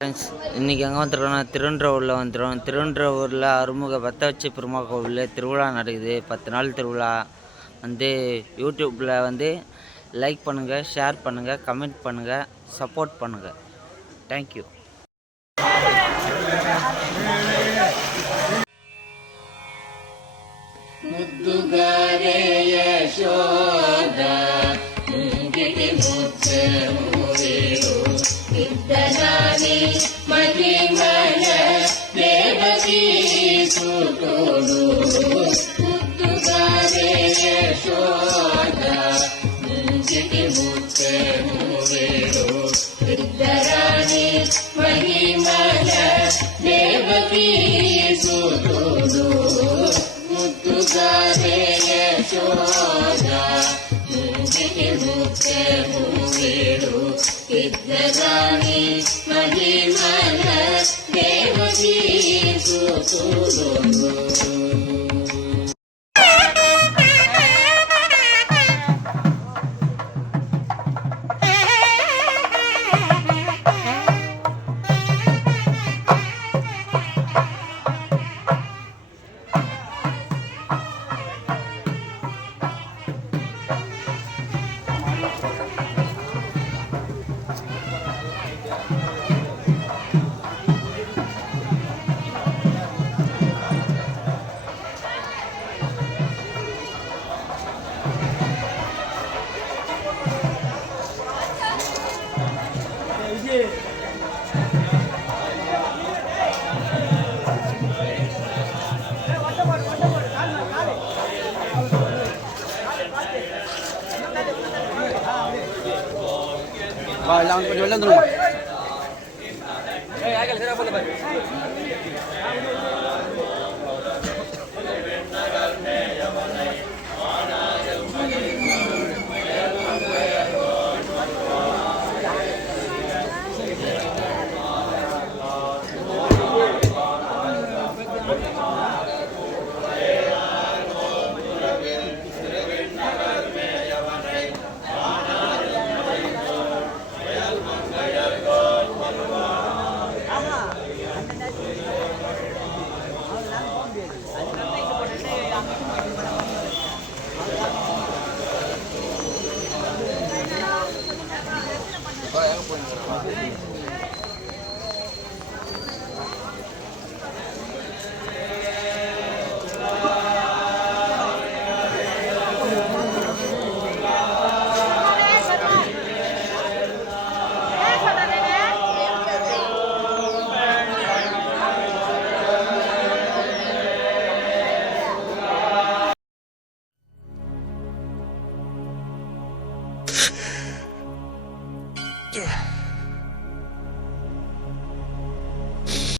Friends, இன்றைக்கி எங்கே வந்துருக்கோன்னா திருவன்றுவூரில் வந்துடும். திருவன்றுவூரில் அருள்மிகு பத்தவச்சி பெருமாள் கோவிலில் திருவிழா நடக்குது. 10 நாள் திருவிழா. யூடியூப்பில் லைக் பண்ணுங்கள், ஷேர் பண்ணுங்கள், கமெண்ட் பண்ணுங்கள், சப்போர்ட் பண்ணுங்கள். தேங்க்யூ. మహిమల దేవకీ సుతుడు పుట్టుగారే యశోద ముంగిటి ముత్తెము వేడు ఇద్దరాని మహిమల దేవకీ సుతుడు పుట్టుగారే యశోద ముంగిటి ముత్తెము వేడు ఇద్దరాని మహిమల దేవకీ సుతుడు. கொஞ்சம் வெளில வந்துருமா. Yeah.